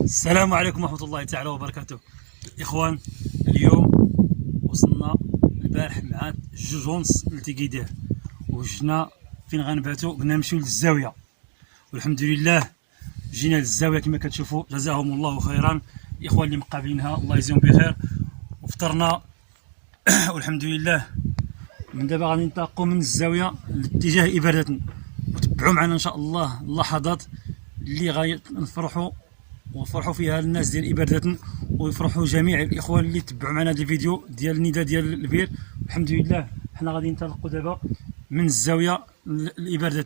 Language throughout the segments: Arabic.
السلام عليكم ورحمة الله تعالى وبركاته. إخوان، اليوم وصلنا البارح مع 2:30 لتيكيدير، وجنا فين غنباتو، قلنا نمشيو للزاوية، والحمد لله جينا للزاوية كما كتشوفوا. جزاهم الله خيرا الإخوان اللي مقابلينها، الله يجزيهم بخير. وفطرنا والحمد لله. من دابا غادي ننطلقوا من الزاوية لاتجاه إبادة، وتبعوا معنا إن شاء الله اللحظات اللي غنفرحوا ونفرحوا فيها الناس ديال إبادة، ويفرحوا جميع الإخوان اللي تبعوا معنا هذا الفيديو ديال النداء ديال البير. الحمد لله حنا غادي ننطلقوا دابا من الزاوية لإبادة.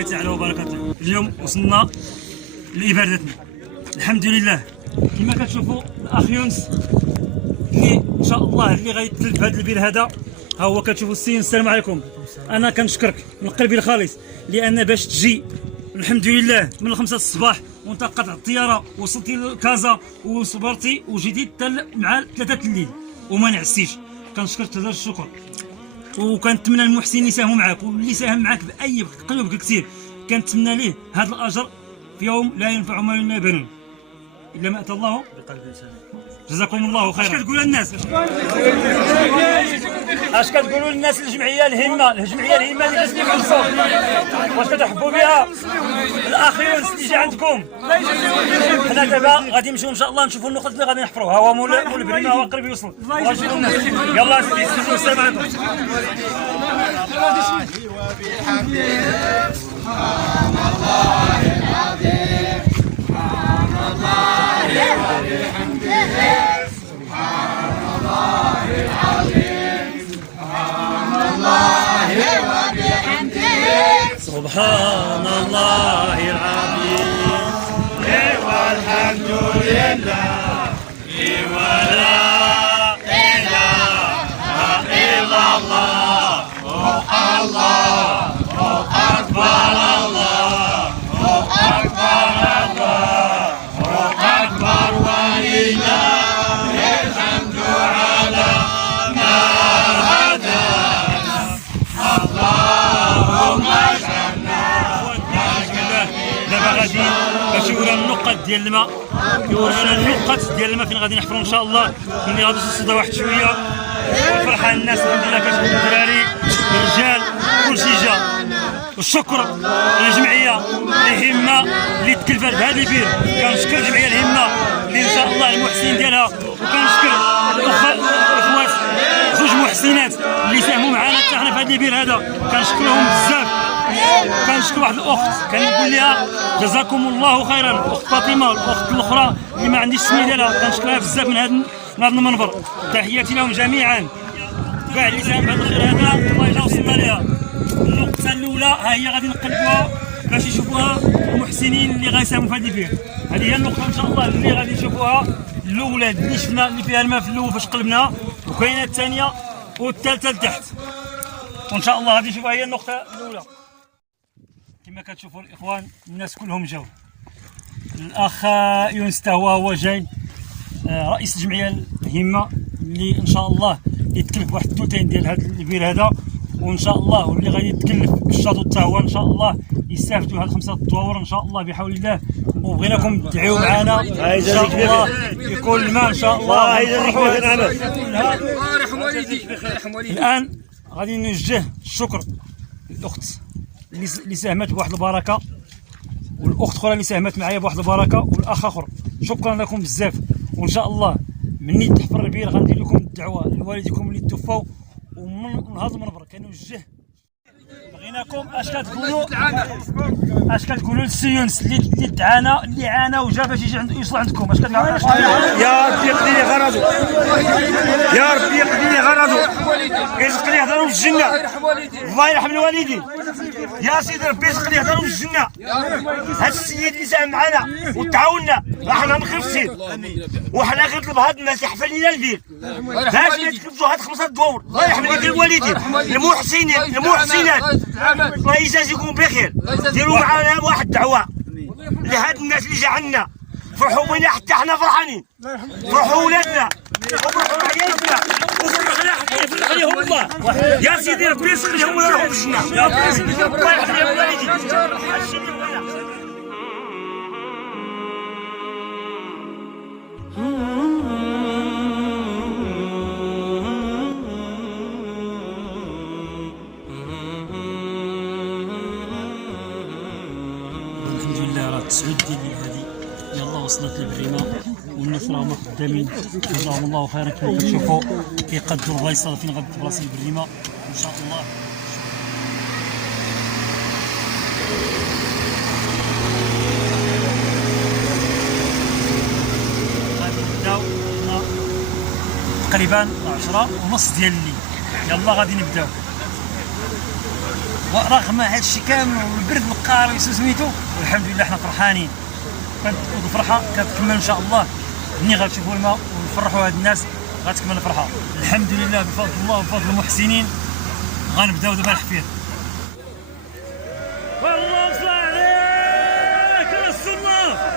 الله تعالى وبركاته. اليوم وصلنا لإبادتنا الحمد لله. كما كتشوفوا الأخ يونس اللي إن شاء الله اللي غيتدل بهذا البير هذا، ها هو كتشوفوا السين. السلام عليكم. أنا كنشكرك من قلبي الخالص، لأن باش تجي الحمد لله من 5 الصباح وانت قطع الطيارة وصلتي لكازا وصبرتي وجيتي حتى مع 3 الليل وما نعسيش، كنشكرك جزيل الشكر. وكنتمنى المحسنين اللي ساهموا معاك واللي ساهم معاك باي قلوبك كثير، كنتمنى ليه هذا الاجر في يوم لا ينفع مال ولا بنون الا ما اتى الله بقلب سليم. جزاكم الله خيرا. اش كتقولوا للناس؟ اش كتقولوا للناس؟ الجمعيه الهمه اللي كتسلم في الصوت، واش كتحبوا بها؟ الاخ يونس اللي جا عندكم، حنا دابا غادي نمشيو ان شاء الله نشوفوا النقط اللي غادي نحفروها. هو مول البريمه هو قريب يوصل. يلا سيدي السلام عليكم. سبحان الله العظيم، سبحان الله وبحمده، سبحان الله العظيم، سبحان الله وبحمده، سبحان الله العظيم، والحمد لله، ولا إله إلا الله، الله أكبر، الله أكبر، الله أكبر، ولله الحمد على ما هدانا، اللهم اجعلنا. دابا غادي باش يورينا النقط ديال الماء، يورينا النقط ديال الماء فين غادي نحفروا ان شاء الله. ملي غادي توصل واحد شويه والفرحه الناس الحمد لله كتشوف الدراري الرجال كلشي جا. والشكر للجمعيه الهمه اللي تكلفت بهذا البير، كنشكر الجمعيه الهمه اللي ان شاء الله المحسنين ديالها، وكنشكر الاخوات 2 محسنات اللي ساهموا معنا حتى حنا في هذا البير هذا، كنشكرهم بزاف. كنشكر واحد الاخت كنقول لها جزاكم الله خيرا، الاخت فاطمه، الاخت الاخرى اللي ما عنديش السميه ديالها، كنشكرها بزاف من هذا المنبر. تحياتي لهم جميعا، كاع اللي ساهم بهذا الخير هذا الله يلا وصلنا لها. النقطه الاولى ها هي غادي نقلبوها باش يشوفوها المحسنين اللي غيساهموا في هذا البير. هذه هي النقطه ان شاء الله اللي غادي نشوفوها الاولى اللي شفنا اللي فيها الماء في الاول فاش قلبناها، وكاينه الثانيه والثالثه لتحت، وان شاء الله غادي نشوفوها هي النقطه الاولى. كما كتشوفوا الاخوان الناس كلهم جاوا. الاخ يونس هو جاي، رئيس الجمعيه الهمه اللي ان شاء الله يتكلف بواحد الثلثين ديال هذا البير هذا، وان شاء الله واللي غادي يتكلف بالشاطو حتى هو ان شاء الله يستافدوا هاد 5 الدواور ان شاء الله بحول الله. وبغيناكم تدعيو معنا ان شاء الله يكون الماء ان شاء الله. الان غادي نوجه الشكر للاخت اللي ساهمت بواحد البركه، والاخت اخرى اللي ساهمت معايا بواحد البركه، والاخ اخر. شكرا لكم بزاف، وان شاء الله مني تحفر البير غندير لكم الدعوه لوالديكم اللي توفاو. ومن هذا المنبر كنوجه بينكم اش كتقولوا للسي يونس اللي عانى وجا باش يجي يوصل عندكم؟ اش كتقولوا؟ يا ربي يقضي لي غرضو، يا ربي يقضي لي غرضو، يرزق لي يهضروا في الجنه، الله يرحم الوالدين. يا سيدي ربي يرزق لي يهضروا في الجنه. هذا السيد اللي ساهم معنا وتعاوننا راحنا مخلصين، وحنا كنطلب هاد الناس يحفل لنا البيت باش ما يتكلفوا هاد 5 دور. الله يرحم الوالدين، المحسنين المحسنات، الله يجازيكم بخير. ديروا معنا واحد الدعوه لهاد الناس اللي جا عندنا، فرحوا بينا حتى حنا فرحانين، فرحوا ولادنا وفرحوا عيالنا وفرح ليهم الله. يا سيدي ربي يسر لهم ويروحوا بالجنه، يا ربي يسر لهم الله يرحم الوالدين. الحمد لله راه التسعود ديالي هذه يلا وصلت للبريمه والناس راهم خدامين جزاهم الله خيرا. كما كتشوفوا كيقدروا الله يصرف فين غادي بلاصه البريمه ان شاء الله. غادي نبداو تقريبا 10:30 ديال الليل. يلا غادي نبداو. ورغم هذا الشيء كامل والبرد والقار سميتو والحمد لله حنا فرحانين. الفرحه كتكمل ان شاء الله ملي غتشوفوا الماء ونفرحوا هاد الناس غتكمل الفرحه الحمد لله بفضل الله وبفضل المحسنين. غنبداو دابا الحفير. والله صل عليك يا رسول الله.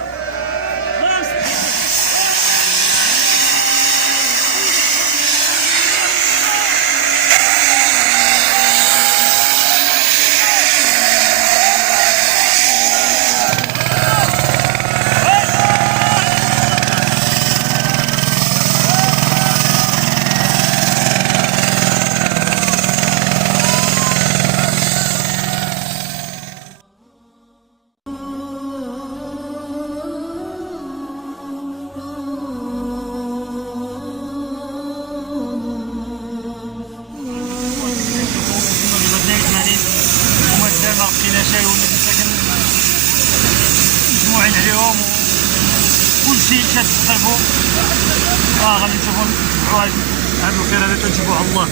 ما لقينا شيء والناس مساكن مجموعين عليهم وكل شيء شاد تضربوا. غادي نشوفوا نتبعوا هاد الخير هذا تنشوفوه على الله.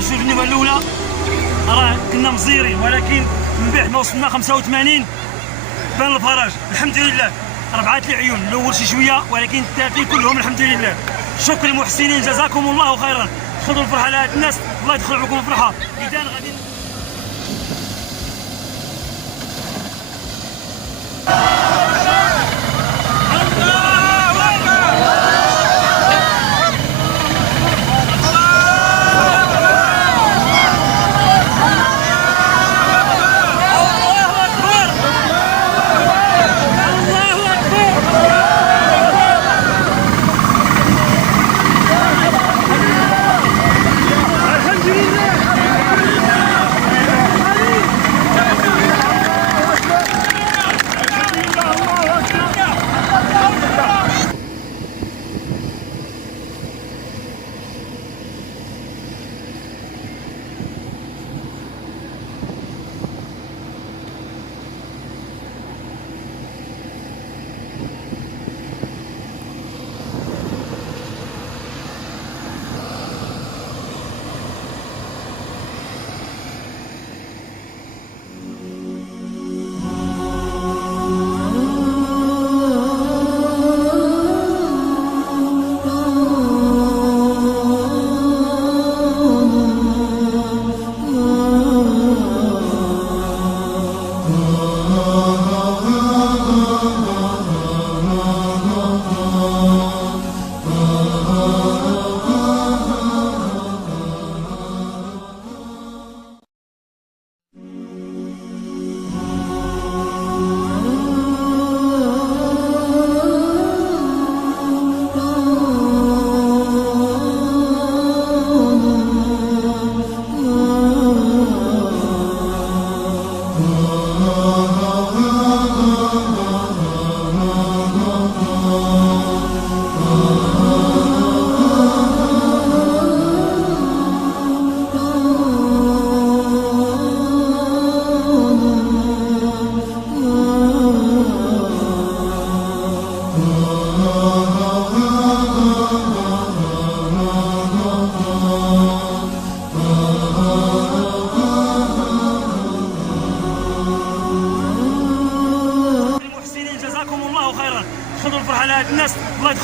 في النوبه الاولى راه كنا مزيرين، ولكن من بعد ما وصلنا 85 بان الفرج الحمد لله. 4 العيون الاول شي شويه ولكن الثلاثين كلهم الحمد لله. شكرا للمحسنين جزاكم الله خيرا. خذوا الفرحه لهاد الناس الله يدخل عليكم الفرحه. اذا غادي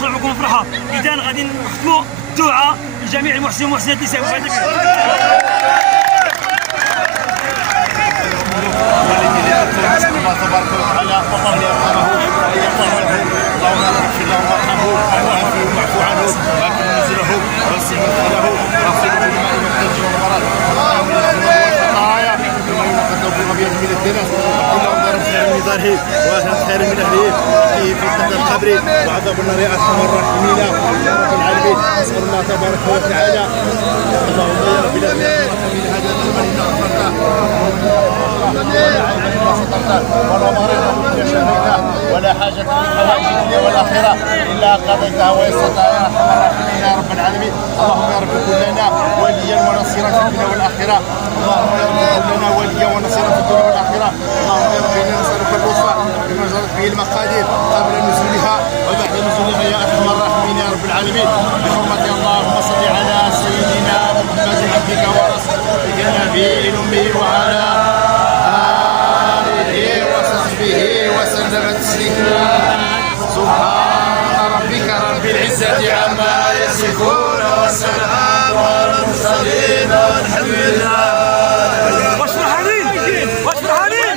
نخلعكم فرحه. اذا غادي نختموا دعاء لجميع المحسنين والمحسنات اللي ساهموا في هذا الفيديو. الله تبارك وتعالى الله يرحمه اللهم اغفر له وارحمه وعافه واعف عنه واكرم نزله ووسع مدخله واغسله بالماء والثلج والبرد اللهم يغفر الخطايا كما ينقض الابيض من الدنس اللهم بارك خير من ظهره واهل خير من اهله فيه في تحت القبر وعذاب النار ارحم الراحمين يا رب العالمين. نسال الله تبارك وتعالى اللهم يا رب لا من هذا الزمن غفرته ولا مريض الا شفيته ولا حاجه من حوائج الدنيا والاخره الا قضيتها ويسرتها يا ارحم الراحمين يا رب العالمين. اللهم يا رب كن لنا وليا ونصيرا في الدنيا والاخره. اللهم يا رب كن لنا وليا ونصيرا في الدنيا والاخره. اللهم يا رب انا نسالك الوفاء بما جرت به المقادير قبل نزولها وبعد نزولها يا ارحم الراحمين يا رب العالمين. بحرمه اللهم صل على سيدنا محمد عبدك ورسولك النبي الامي وعلى وسلم تسليما. سبحان ربك رب العزة عما يصفون والسلام على المرسلين والحمد لله. واش فرحانين واش فرحانين